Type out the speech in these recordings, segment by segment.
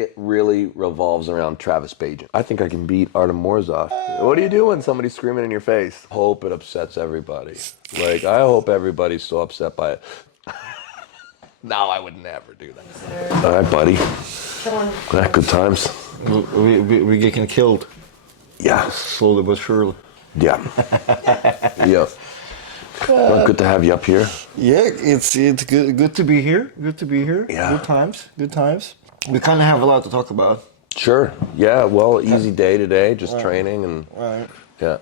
it really revolves around Travis Bajan. I think I can beat Artem Morzov. What do you do when somebody's screaming in your face? Hope it upsets everybody. Like, I hope everybody's so upset by it. No, I would never do that. All right, buddy. Good times. We getting killed. Yeah. Slowly but surely. Yeah. Yeah. Well, good to have you up here. Yeah, it's good to be here. Good to be here. Yeah. Good times. We kind of have a lot to talk about. Sure. Yeah. Well, easy day today. Just training and. Right. Yeah.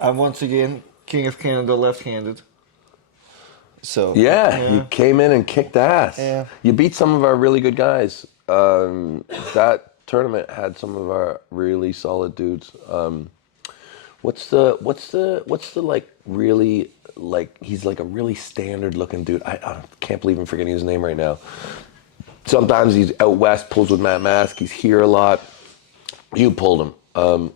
I'm once again King of Canada left-handed. So. Yeah, you came in and kicked ass. Yeah. You beat some of our really good guys. That tournament had some of our really solid dudes. What's the like really like he's like a really standard looking dude. I can't believe I'm forgetting his name right now. Sometimes he's out west, pulls with Matt Mask. He's here a lot. You pulled him. Ali?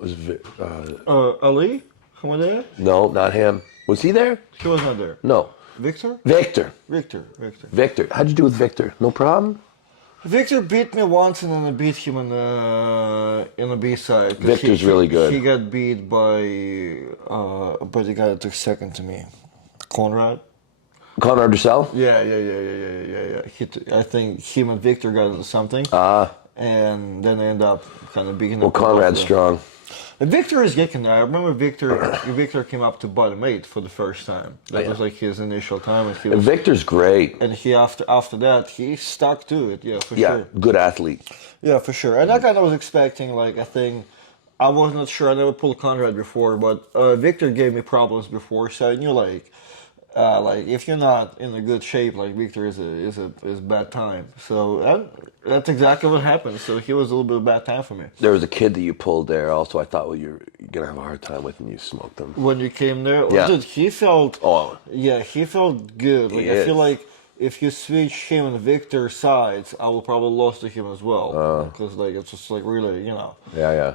Hamadeh? No, not him. Was he there? He was not there. No. Victor. How'd you do with Victor? No problem? Victor beat me once and then I beat him in the B-side. Victor's really good. He got beat by the guy that took second to me. Conrad Russell? Yeah. I think him and Victor got into something. And then I ended up kind of beating him. Well, Conrad's strong. And Victor is getting there. I remember Victor came up to bottom 8 for the first time. That was like his initial time. And Victor's great. And he after that, he stuck to it, sure. Yeah, good athlete. Yeah, for sure. And I kind of was expecting, like, I think, I was not sure, I never pulled Conrad before, but Victor gave me problems before, so I knew, like, if you're not in a good shape, like Victor is a bad time. So that's exactly what happened. So he was a little bit of a bad time for me. There was a kid that you pulled there. Also, I thought, well, you're gonna have a hard time with, and you smoked him. When you came there, yeah. Dude, he felt. Oh, yeah, he felt good. Like I feel like if you switch him and Victor sides, I will probably lose to him as well. Because like it's just like really, Yeah.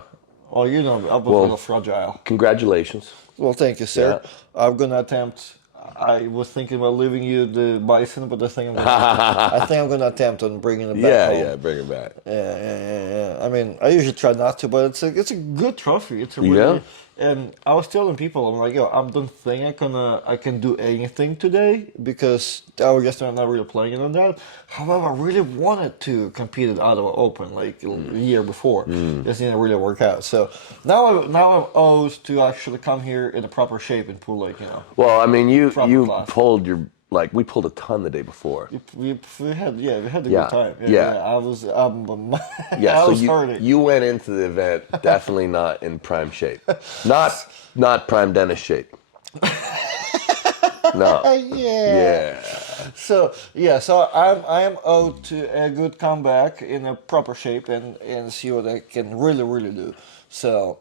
Oh, I was a little fragile. Congratulations. Well, thank you, sir. Yeah. I'm gonna attempt. I was thinking about leaving you the bison, but I think I'm gonna attempt on bringing it back home. Yeah, bring it back. Yeah. I mean, I usually try not to, but it's a good trophy. It's a really, and I was telling people, I'm like, I don't think I can do anything today because I was just not really playing it on that. However, I really wanted to compete at Ottawa Open like a year before. Just didn't really work out. So now I'm owed to actually come here in a proper shape and pull Well, I mean, you class. pulled your. Like, we pulled a ton the day before. We had a good time. I was hurting. You went into the event definitely not in prime shape. Not prime Dennis shape. No. Yeah. So I am owed to a good comeback in a proper shape and see what I can really do. So,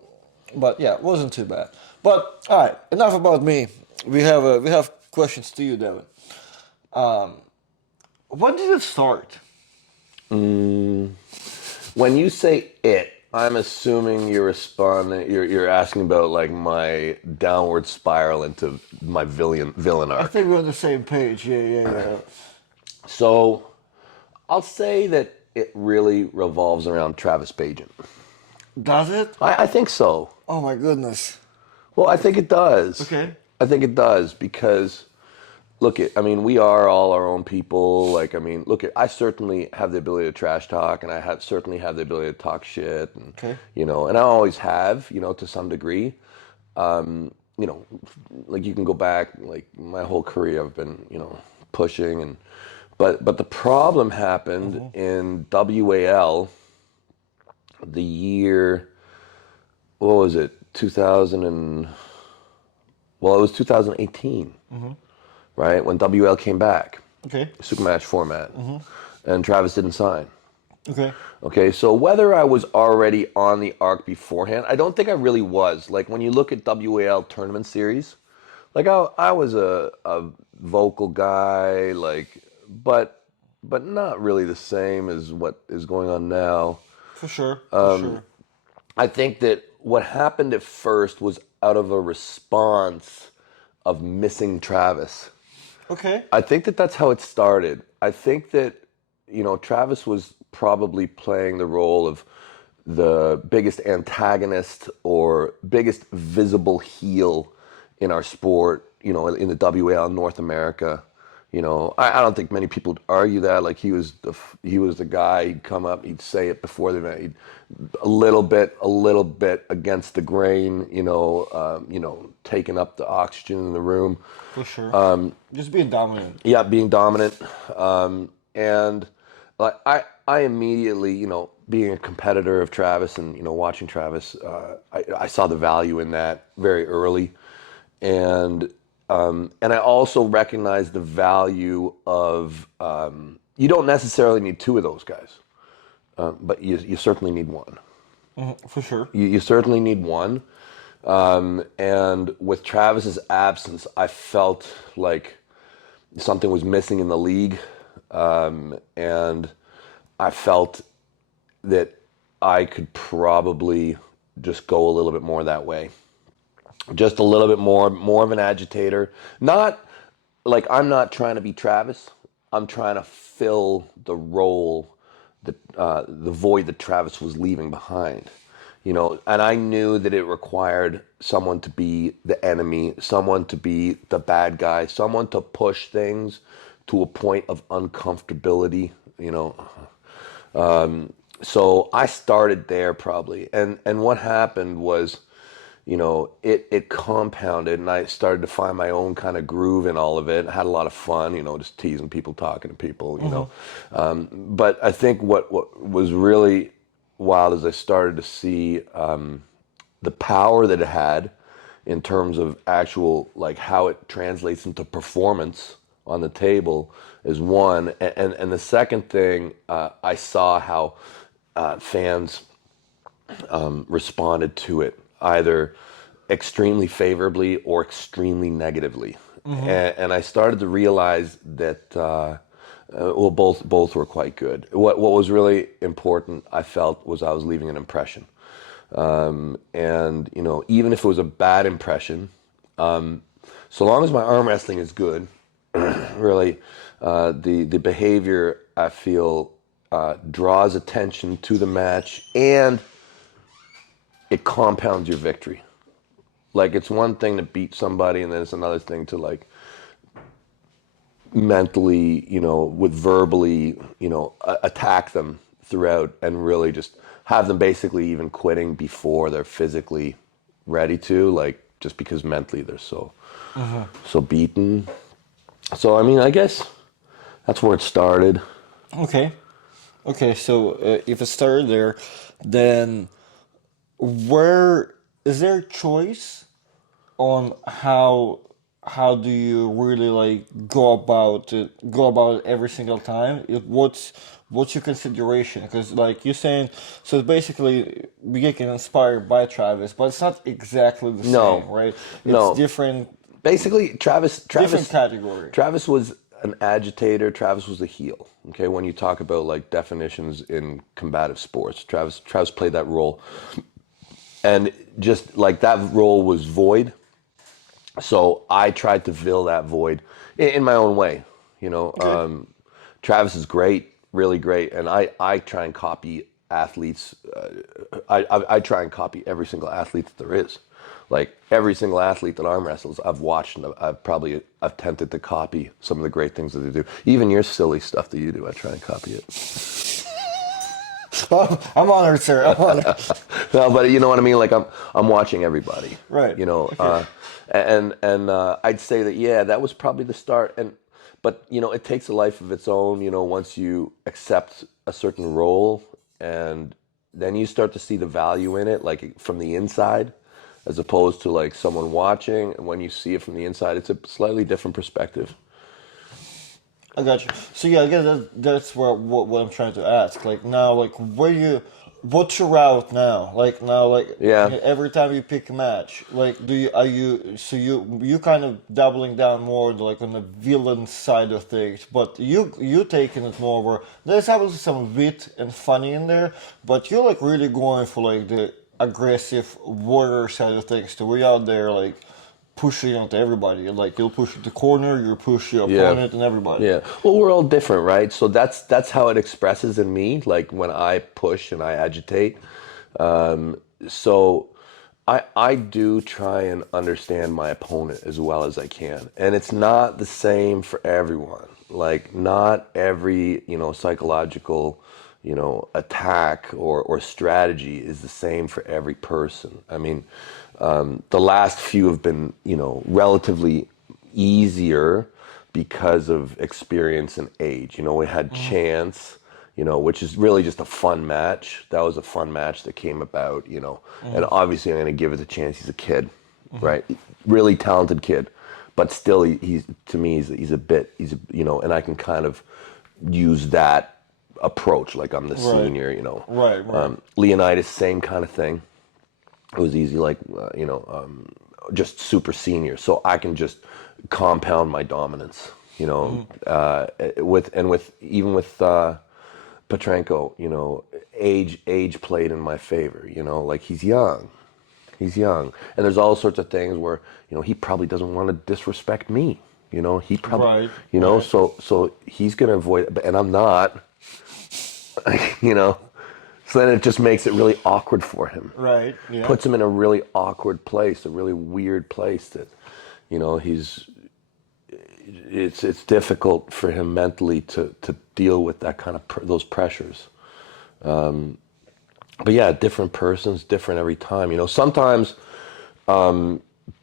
but yeah, it wasn't too bad. But all right, enough about me. We have questions to you, Devon. When did it start? When you say it, I'm assuming you're responding. You're asking about like my downward spiral into my villain arc. I think we're on the same page. Yeah. So, I'll say that it really revolves around Travis Bajan. Does it? I think so. Oh my goodness. Well, I think it does. Okay. I think it does because. Look, we are all our own people. Like, I certainly have the ability to trash talk, and I certainly have the ability to talk shit, and and I always have, to some degree. Like you can go back, like my whole career, I've been, pushing, but the problem happened in WAL, the year, what was it, 2018. Right, when WL came back. Okay. Super match format. And Travis didn't sign. Okay, so whether I was already on the arc beforehand, I don't think I really was. Like when you look at WAL tournament series, like I was a vocal guy, like, but not really the same as what is going on now. For sure. I think that what happened at first was out of a response of missing Travis. Okay. I think that that's how it started. I think that, Travis was probably playing the role of the biggest antagonist or biggest visible heel in our sport, in the WAL North America. I don't think many people would argue that. Like he was the guy. He'd come up, he'd say it before the event. A little bit against the grain. Taking up the oxygen in the room. For sure. Just being dominant. Yeah, being dominant. And like I immediately, being a competitor of Travis and watching Travis, I saw the value in that very early, and I also recognized the value of you don't necessarily need two of those guys, but you certainly need one. For sure. You certainly need one. And with Travis's absence, I felt like something was missing in the league. And I felt that I could probably just go a little bit more that way. Just a little bit more of an agitator. Not like I'm not trying to be Travis. I'm trying to fill the role that the void that Travis was leaving behind. And I knew that it required someone to be the enemy, someone to be the bad guy, someone to push things to a point of uncomfortability, So I started there probably. And what happened was, it compounded, and I started to find my own kind of groove in all of it. I had a lot of fun, just teasing people, talking to people, But I think what was really wild is I started to see the power that it had in terms of actual, like how it translates into performance on the table is one. And the second thing, I saw how fans responded to it, either extremely favorably or extremely negatively. And I started to realize that both were quite good. What was really important, I felt, was I was leaving an impression. And even if it was a bad impression, so long as my arm wrestling is good, really, the behavior, I feel, draws attention to the match, and it compounds your victory. Like, it's one thing to beat somebody, and then it's another thing to, like, mentally, with verbally, attack them throughout, and really just have them basically even quitting before they're physically ready to, like, just because mentally they're so beaten. So, I mean, I guess that's where it started. Okay, so if it started there, then where is there a choice on how do you really like go about it every single time? What's your consideration? Because like you're saying, so it's basically we get inspired by Travis, but it's not exactly the same, right? It's different. Basically, Travis Different category. Travis was an agitator. Travis was a heel. Okay, when you talk about like definitions in combative sports, Travis played that role, and just like that role was void. So I tried to fill that void in my own way. Okay. Travis is great, really great, and I try and copy athletes. I try and copy every single athlete that there is. Like every single athlete that arm wrestles, I've watched and I've tempted to copy some of the great things that they do. Even your silly stuff that you do, I try and copy it. Oh, I'm honored, sir. I'm honored. No, but you know what I mean. Like I'm watching everybody. Right. Okay. And I'd say that that was probably the start. But it takes a life of its own. Once you accept a certain role, and then you start to see the value in it, like from the inside, as opposed to like someone watching. And when you see it from the inside, it's a slightly different perspective. I got you. So yeah, I guess that's what I'm trying to ask. Like now, like what's your route now? Like now, like every time you pick a match, like you kind of doubling down more like on the villain side of things, but you taking it more where there's obviously some wit and funny in there, but you're like really going for like the aggressive warrior side of things. So we're out there like pushing out to everybody. Like you'll push the corner, you'll push your Yeah. opponent, and everybody. Yeah. Well, we're all different, right? So that's how it expresses in me. Like when I push and I agitate. So I do try and understand my opponent as well as I can, and it's not the same for everyone. Like not every psychological attack or strategy is the same for every person. I mean, the last few have been relatively easier because of experience and age. We had Chance, which is really just a fun match. That was a fun match that came about, and obviously I'm going to give it a chance. He's a kid, right? Really talented kid, but still he's to me he's a bit, and I can kind of use that approach like I'm the senior, Right. Leonidas, same kind of thing. It was easy, like just super senior, so I can just compound my dominance. With even with Petrenko, age played in my favor. Like he's young, and there's all sorts of things where he probably doesn't want to disrespect me. He probably, Right. so he's gonna avoid it, and I'm not. So then it just makes it really awkward for him. Right. Yeah. Puts him in a really awkward place, a really weird place that, it's difficult for him mentally to deal with that kind of those pressures. But yeah, different persons, different every time. Sometimes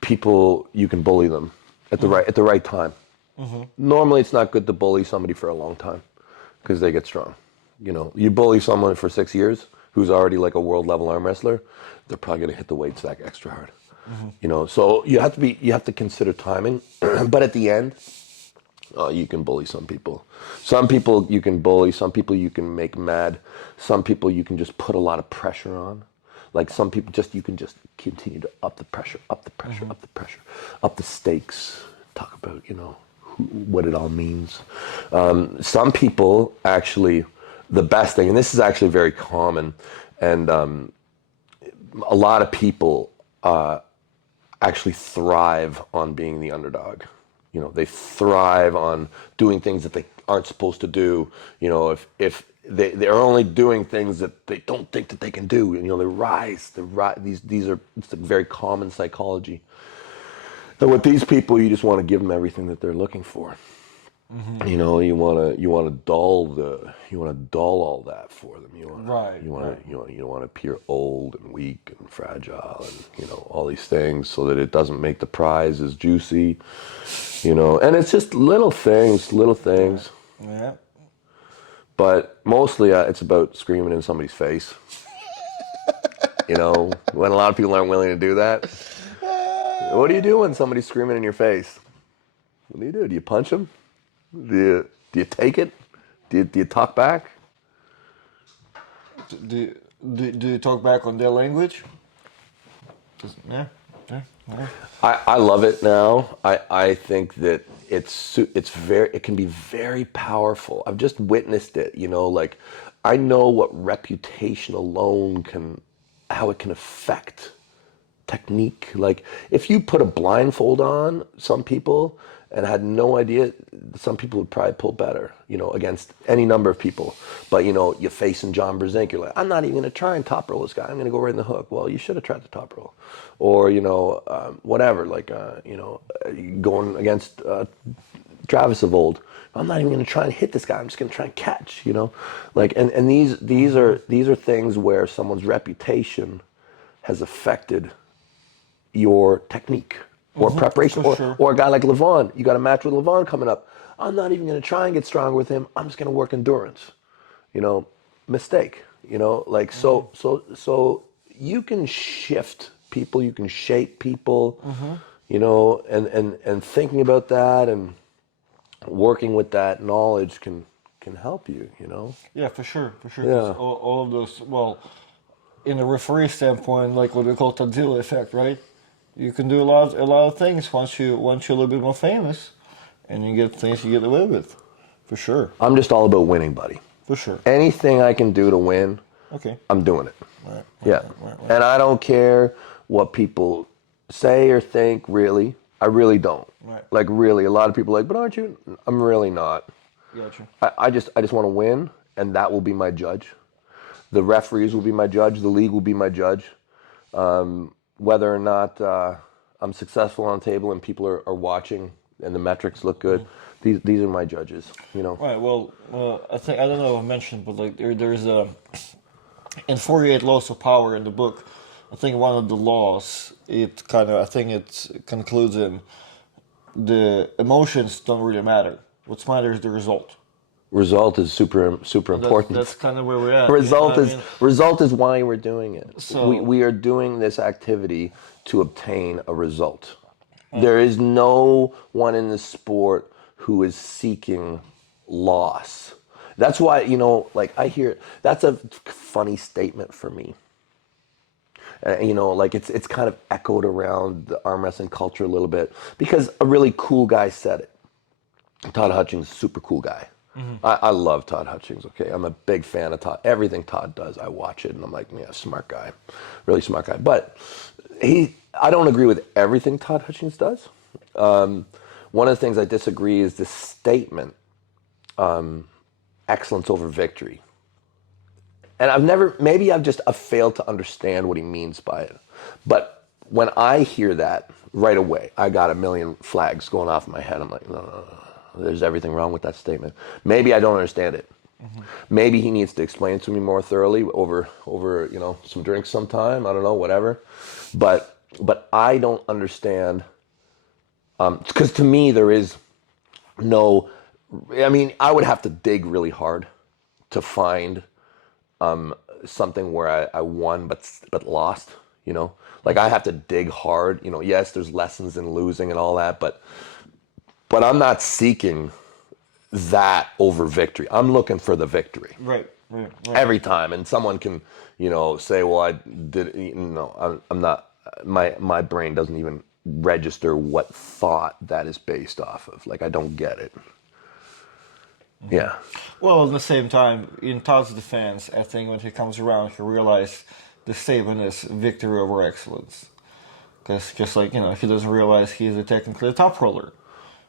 people, you can bully them at the right time. Normally, it's not good to bully somebody for a long time because they get strong. You bully someone for 6 years who's already like a world level arm wrestler, they're probably going to hit the weight stack extra hard. So you have to consider timing. But at the end, you can bully some people. Some people you can bully. Some people you can make mad. Some people you can just put a lot of pressure on. Like some people you can just continue to up the pressure, up the pressure, up the pressure, up the stakes. Talk about what it all means. Some people actually, the best thing, and this is actually very common, and a lot of people actually thrive on being the underdog. They thrive on doing things that they aren't supposed to do. If they're only doing things that they don't think that they can do, they rise. It's a very common psychology. And with these people, you just want to give them everything that they're looking for. You want to dull all that for them. You don't want to appear old and weak and fragile and all these things, so that it doesn't make the prize as juicy. And it's just little things. Yeah. But mostly it's about screaming in somebody's face. When a lot of people aren't willing to do that. What do you do when somebody's screaming in your face? What do you do? Do you punch them? Do you take it? Do you talk back? Do you talk back on their language? Yeah. I love it now. I think that it can be very powerful. I've just witnessed it. Like I know what reputation alone how it can affect technique. Like if you put a blindfold on some people and had no idea, some people would probably pull better, against any number of people. But you're facing John Brzezinski, you're like, I'm not even going to try and top roll this guy. I'm going to go right in the hook. Well, you should have tried the top roll, or whatever. Like going against Travis of old. I'm not even going to try and hit this guy. I'm just going to try and catch. Like and these are things where someone's reputation has affected your technique or preparation, or a guy like Levon. You got a match with Levon coming up. I'm not even going to try and get stronger with him. I'm just going to work endurance. Mistake. Like so you can shift people, you can shape people. And thinking about that and working with that knowledge can help you. Yeah, for sure. Yeah. All of those. Well, in a referee standpoint, like what we call Tanzila effect, right? You can do a lot of things once you're a little bit more famous, and you get things you get away with, for sure. I'm just all about winning, buddy. For sure. Anything I can do to win, Okay. I'm doing it. Right. Yeah. And I don't care what people say or think, really, I really don't. Right. Like really, a lot of people are like, but aren't you? I'm really not. Gotcha. I just want to win, and that will be my judge. The referees will be my judge. The league will be my judge. Whether or not I'm successful on the table and people are watching and the metrics look good, these are my judges. You know. Right. Well, I think I don't know if I mentioned, but like there's a in 48 Laws of Power in the book. I think one of the laws I think it concludes in the emotions don't really matter. What matters is the result. Result is super important. That's kind of where we're at. Result is why we're doing it. So We are doing this activity to obtain a result. There is no one in the sport who is seeking loss. That's why, like I hear, that's a funny statement for me. Like it's kind of echoed around the arm wrestling culture a little bit because a really cool guy said it. Todd Hutchings, super cool guy. I love Todd Hutchings, okay? I'm a big fan of Todd. Everything Todd does, I watch it, and I'm like, yeah, smart guy. Really smart guy. But I don't agree with everything Todd Hutchings does. One of the things I disagree is this statement, excellence over victory. And I've failed to understand what he means by it. But when I hear that, right away, I got a million flags going off in my head. I'm like, no. There's everything wrong with that statement. Maybe I don't understand it. Maybe he needs to explain it to me more thoroughly over some drinks sometime. I don't know, whatever. But I don't understand because to me there is no. I mean, I would have to dig really hard to find something where I won but lost. Like I have to dig hard. Yes, there's lessons in losing and all that, but I'm not seeking that over victory. I'm looking for the victory. Right. Every time. And someone can, say, well, I did, I'm not, my brain doesn't even register what thought that is based off of. Like, I don't get it. Yeah. Well, at the same time, in Todd's defense, I think when he comes around, he realized the statement is victory over excellence. Because just like, he doesn't realize he's technically a top roller.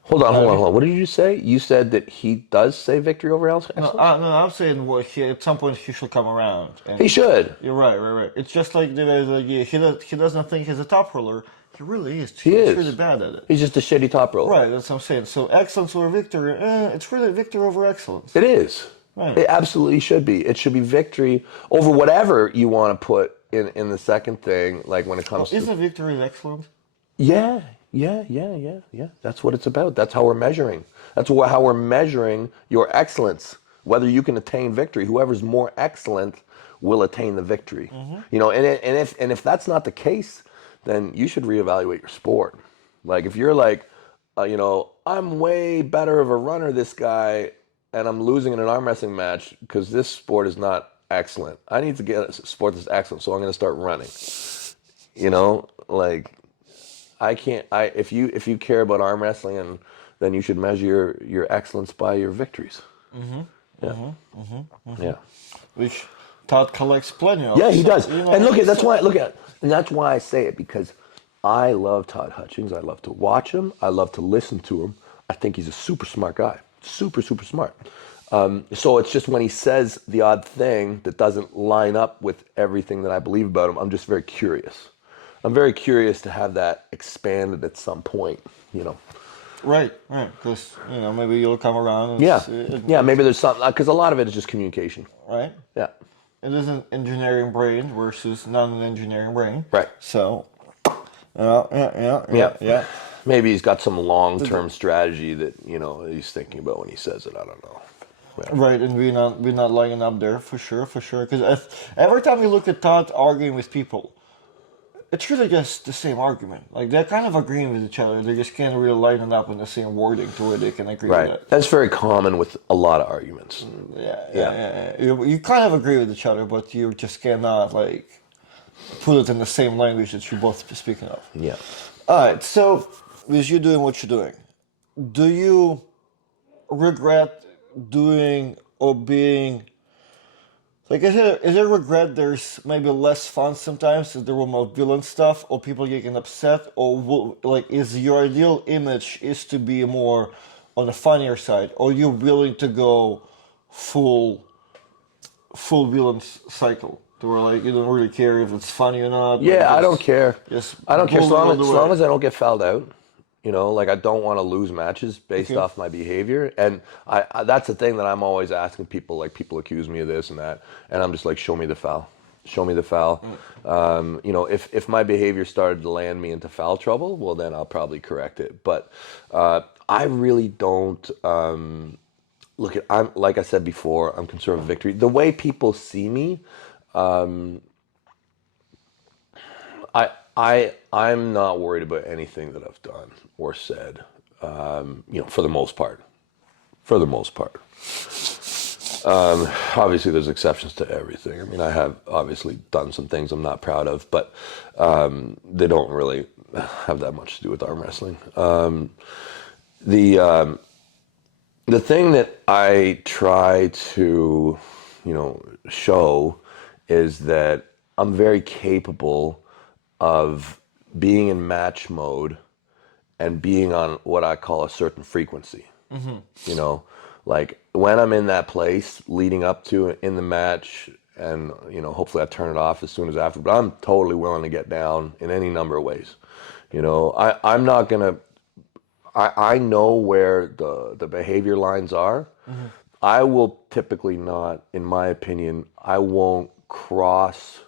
Hold on. What did you say? You said that he does say victory over excellence? No, I'm saying at some point he should come around. And he should. You're right. It's just like he doesn't think he's a top roller. He really is. He's really bad at it. He's just a shitty top roller. Right, that's what I'm saying. So excellence over victory, it's really victory over excellence. It is. Right. It absolutely should be. It should be victory over whatever you want to put in the second thing, like when it comes to... Isn't victory excellence? Yeah. That's what it's about. That's how we're measuring. That's how we're measuring your excellence. Whether you can attain victory, whoever's more excellent will attain the victory. And if that's not the case, then you should reevaluate your sport. Like if you're like, I'm way better of a runner, this guy, and I'm losing in an arm wrestling match because this sport is not excellent. I need to get a sport that's excellent, so I'm going to start running. I can't. If you care about arm wrestling, and then you should measure your excellence by your victories. Yeah. Which Todd collects plenty of. Yeah, he does. And that's why I say it, because I love Todd Hutchings. I love to watch him. I love to listen to him. I think he's a super smart guy. Super smart. So it's just when he says the odd thing that doesn't line up with everything that I believe about him, I'm just very curious. I'm very curious to have that expanded at some point, Right, because, maybe you'll come around. And maybe there's something, because a lot of it is just communication. Right. Yeah. It is an engineering brain versus not an engineering brain. Right. So, yeah. Maybe he's got some long-term strategy that, he's thinking about when he says it. I don't know. Yeah. Right, and we're not lining up there for sure. Because every time you look at Todd arguing with people, it's really just the same argument. Like, they're kind of agreeing with each other. They just can't really line it up in the same wording to where they can agree with it. That's very common with a lot of arguments. Yeah. You kind of agree with each other, but you just cannot, put it in the same language that you're both speaking of. Yeah. All right, so with you doing what you're doing, do you regret doing or being Like, is there regret? There's maybe less fun sometimes if there were more villain stuff, or people getting upset, or like, is your ideal image is to be more on the funnier side, or you're willing to go full full villain cycle, to where like you don't really care if it's funny or not, like Yeah, I don't care. just I don't care bully all the as long way. as I don't get fouled out. Like I don't want to lose matches based Okay. off my behavior, and that's the thing that I'm always asking people. Like people accuse me of this and that, and I'm just like, show me the foul, show me the foul. If my behavior started to land me into foul trouble, well then I'll probably correct it. But I really don't. Look, I'm like I said before, I'm concerned with victory. The way people see me, I'm not worried about anything that I've done or said. For the most part. For the most part. Obviously, there's exceptions to everything. I mean, I have obviously done some things I'm not proud of, but they don't really have that much to do with arm wrestling. The the thing that I try to, show is that I'm very capable of being in match mode and being on what I call a certain frequency. You know, like when I'm in that place leading up to in the match, and hopefully I turn it off as soon as after. But I'm totally willing to get down in any number of ways. I'm not gonna. I know where the behavior lines are. I will typically not, in my opinion, I won't cross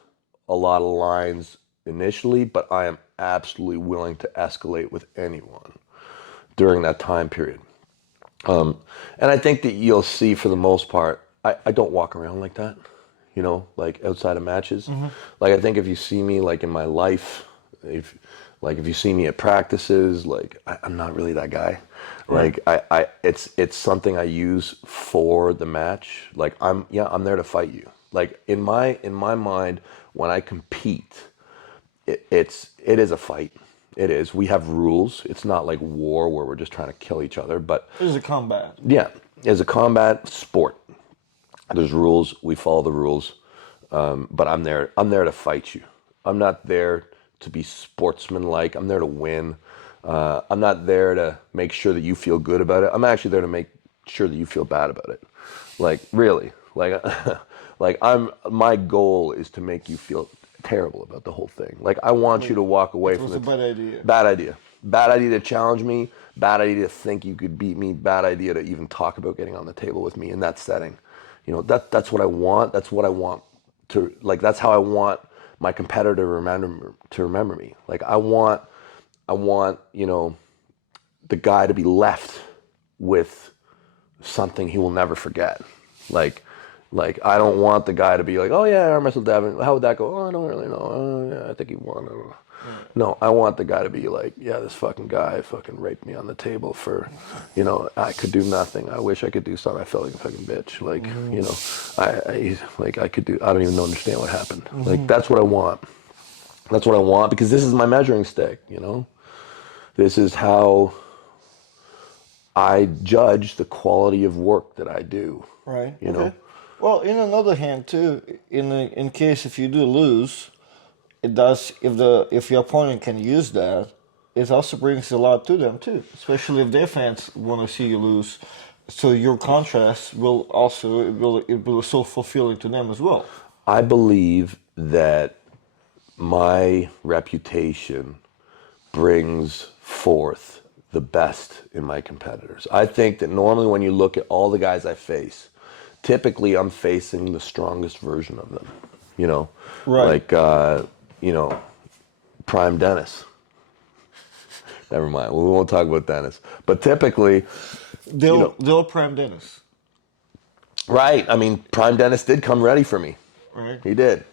a lot of lines initially, but I am absolutely willing to escalate with anyone during that time period. And I think that you'll see for the most part, I don't walk around like that, like outside of matches. Like I think if you see me like in my life, if you see me at practices, like I'm not really that guy. Right. Like it's something I use for the match. Like I'm there to fight you. Like in my mind, when I compete, it is a fight. It is. We have rules. It's not like war where we're just trying to kill each other. But This is a combat. yeah, it's a combat sport. There's rules. We follow the rules. But I'm there. I'm there to fight you. I'm not there to be sportsmanlike. I'm there to win. I'm not there to make sure that you feel good about it. I'm actually there to make sure that you feel bad about it. Like really, like like my goal is to make you feel terrible about the whole thing. Like I want you to walk away It from was a it. bad idea. Bad idea. Bad idea to challenge me. Bad idea to think you could beat me. Bad idea to even talk about getting on the table with me in that setting. That's what I want. That's what I want to like. That's how I want my competitor to remember me. Like I want the guy to be left with something he will never forget. Like, like I don't want the guy to be like, oh yeah, I arm wrestled Devon. How would that go? Oh, I don't really know. Oh yeah, I think he won. I don't know. No, I want the guy to be like, yeah, this fucking guy fucking raped me on the table for, I could do nothing. I wish I could do something. I felt like a fucking bitch. Like, I could do. I don't even understand what happened. Like that's what I want. That's what I want because this is my measuring stick. This is how I judge the quality of work that I do. Right. You Okay. know, Well, in another hand too, in case if you do lose, it does if your opponent can use that, it also brings a lot to them too, especially if their fans want to see you lose. So your contrast will also it will be so fulfilling to them as well. I believe that my reputation brings forth the best in my competitors. I think that normally when you look at all the guys I face, typically I'm facing the strongest version of them. You know, Right. like Prime Dennis. Never mind. We won't talk about Dennis. But typically, They'll prime Dennis. right? I mean, Prime Dennis did come ready for me. Right. He did.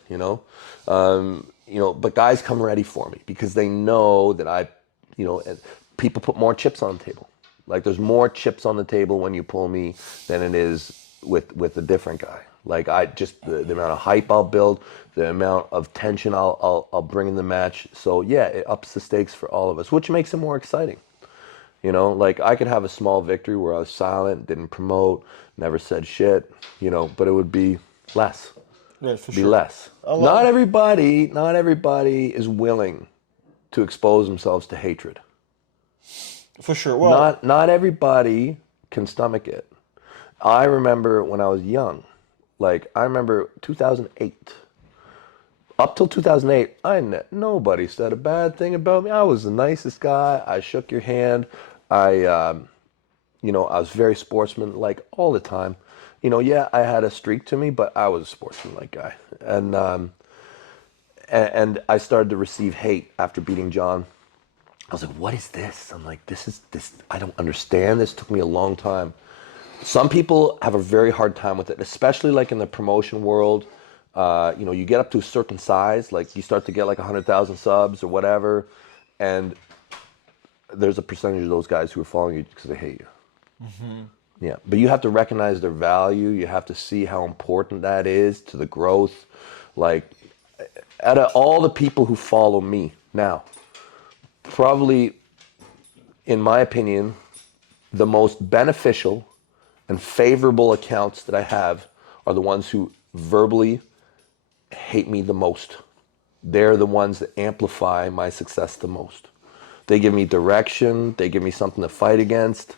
But guys come ready for me because they know that and people put more chips on the table. Like there's more chips on the table when you pull me than it is with a different guy. Like I just the amount of hype I'll build, the amount of tension I'll bring in the match. So yeah, it ups the stakes for all of us, which makes it more exciting. Like I could have a small victory where I was silent, didn't promote, never said shit, but it would be less. Yeah, for Be sure. less. A lot. Not everybody is willing to expose themselves to hatred. For sure. Well, Not everybody can stomach it. I remember when I was young, like I remember 2008. Up till 2008, nobody said a bad thing about me. I was the nicest guy. I shook your hand. I, I was very sportsman-like all the time. Yeah, I had a streak to me, but I was a sportsman-like guy. And I started to receive hate after beating John. I was like, what is this? I'm like, this. I don't understand. This took me a long time. Some people have a very hard time with it, especially like in the promotion world. You get up to a certain size, like you start to get like 100,000 subs or whatever, and there's a percentage of those guys who are following you because they hate you. Mm-hmm. Yeah, but you have to recognize their value. You have to see how important that is to the growth. Like, out of all the people who follow me now, probably, in my opinion, the most beneficial and favorable accounts that I have are the ones who verbally hate me the most. They're the ones that amplify my success the most. They give me direction. They give me something to fight against.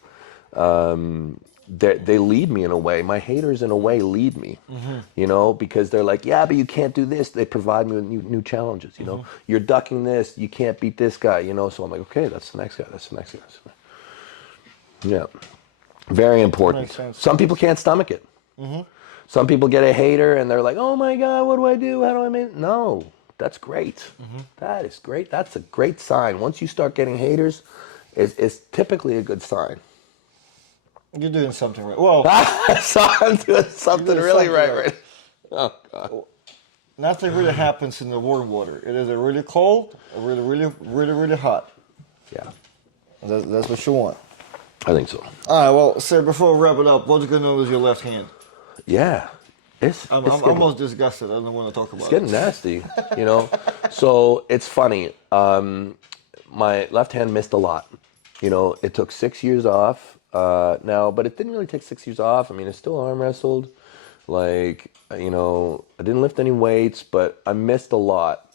They lead me in a way. My haters, in a way, lead me. Mm-hmm. Because they're like, yeah, but you can't do this. They provide me with new challenges. Mm-hmm. You're ducking this. You can't beat this guy. So I'm like, okay, that's the next guy. That's the next guy. Yeah, very important. Makes sense. Some people can't stomach it. Mm-hmm. Some people get a hater and they're like, oh my God, what do I do? How do I make it? No, that's great. Mm-hmm. That is great. That's a great sign. Once you start getting haters, it's typically a good sign. You're doing something right. Well, So I'm doing something really right. Oh, God. Nothing really happens in the warm water. It is really cold, or really hot. Yeah. That's what you want. I think so. All right, well, sir, before we wrap it up, what's going on with your left hand? Yeah. I'm almost disgusted. I don't want to talk about it. It's getting nasty, So it's funny. My left hand missed a lot. It took 6 years off now, but it didn't really take 6 years off. I mean, I still arm wrestled. Like, I didn't lift any weights, but I missed a lot.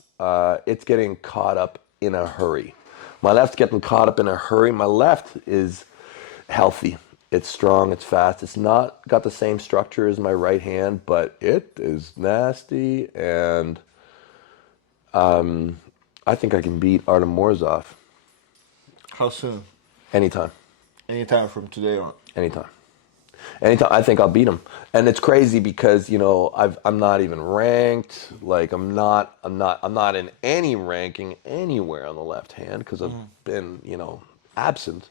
It's getting caught up in a hurry. My left's getting caught up in a hurry. My left is healthy. It's strong. It's fast. It's not got the same structure as my right hand, but it is nasty. And I think I can beat Artem Morzov. How soon? Anytime. Anytime from today on. Anytime. I think I'll beat him. And it's crazy because I'm not even ranked. Like I'm not in any ranking anywhere on the left hand because I've been absent.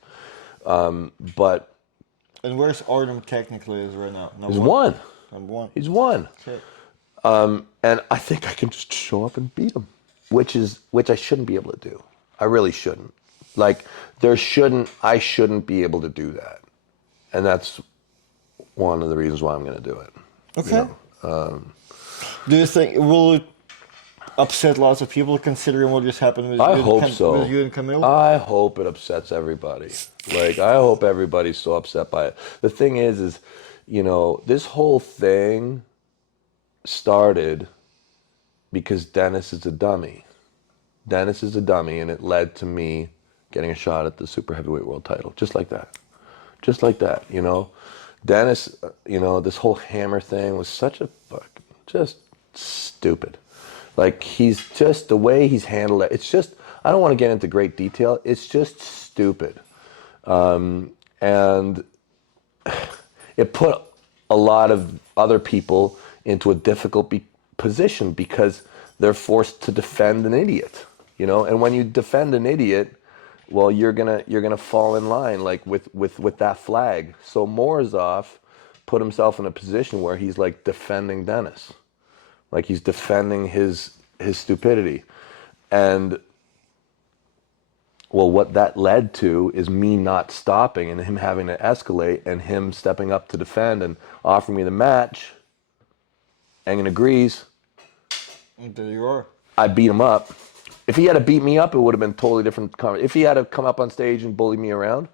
But and where's Artem technically is right now? he's one. Number one. He's one. Okay. And I think I can just show up and beat him, which I shouldn't be able to do. I really shouldn't. Like I shouldn't be able to do that. And that's one of the reasons why I'm going to do it. Okay. Do you think will it upset lots of people considering what just happened with, with you and Camille? I hope it upsets everybody. Like I hope everybody's so upset by it. The thing is this whole thing started because Dennis is a dummy. Dennis is a dummy, and it led to me getting a shot at the super heavyweight world title, just like that. Dennis, this whole hammer thing was such a just stupid. Like he's just the way he's handled it. It's just I don't want to get into great detail. It's just stupid, and it put a lot of other people into a difficult position because they're forced to defend an idiot. And when you defend an idiot, well, you're gonna fall in line like with that flag. So Morozov put himself in a position where he's like defending Dennis, like he's defending his stupidity, and well, what that led to is me not stopping and him having to escalate and him stepping up to defend and offering me the match. Engen agrees. There you are. I beat him up. If he had to beat me up, it would have been totally different. If he had to come up on stage and bully me around,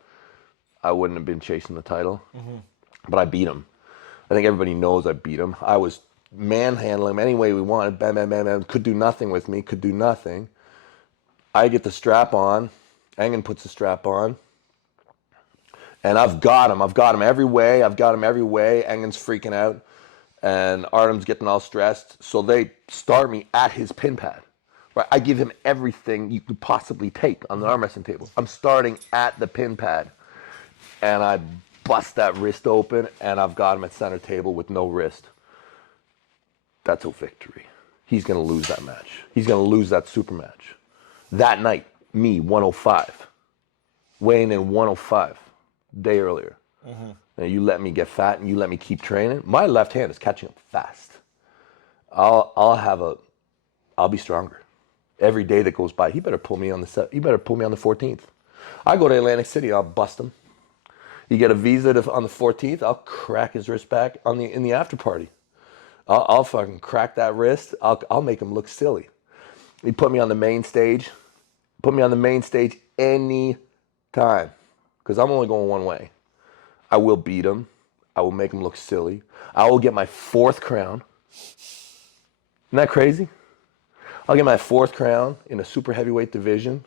I wouldn't have been chasing the title. Mm-hmm. But I beat him. I think everybody knows I beat him. I was manhandle him any way we wanted. Bam, bam, bam, bam. Could do nothing with me. Could do nothing. I get the strap on. Engen puts the strap on. And I've got him. I've got him every way. Engen's freaking out. And Artem's getting all stressed. So they start me at his pin pad. Right? I give him everything you could possibly take on the arm wrestling table. I'm starting at the pin pad. And I bust that wrist open, and I've got him at center table with no wrist. That's a victory. He's going to lose that match. He's going to lose that super match. That night, me, 105. Weighing in 105. Day earlier. And you let me get fat, and you let me keep training. My left hand is catching up fast. I'll be stronger. Every day that goes by, he better pull me on the 14th. I go to Atlantic City, I'll bust him. You get a visa on the 14th, I'll crack his wrist back in the after party. I'll fucking crack that wrist. I'll make him look silly. He put me on the main stage. Put me on the main stage any time, because I'm only going one way. I will beat him. I will make him look silly. I will get my 4th crown. Isn't that crazy? I'll get my 4th crown in a super heavyweight division.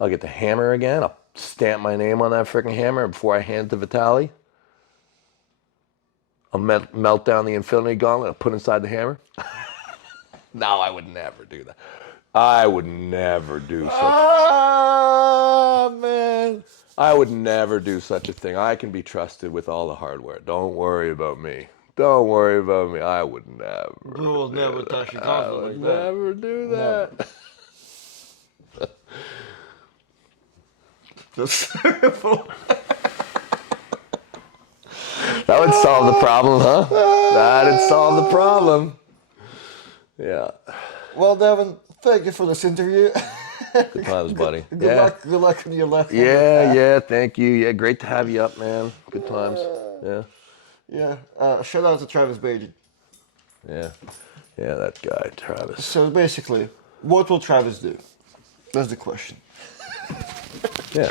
I'll get the hammer again. I'll stamp my name on that freaking hammer before I hand it to Vitali. I'll melt down the Infinity Gauntlet. I'll put inside the hammer. No, I would never do that. I would never do such. Ah, man. I would never do such a thing. I can be trusted with all the hardware. Don't worry about me. Don't worry about me. I would never. You will never touch a I console would like that. never do that. That's terrible. That would solve the problem, huh? That'd solve the problem. Yeah. Well, Devon, thank you for this interview. Good times, buddy. Good luck on your left hand. Yeah, thank you. Yeah, great to have you up, man. Good times. Yeah. Yeah. Shout out to Travis Bajan. Yeah, that guy, Travis. So basically, what will Travis do? That's the question. Yeah.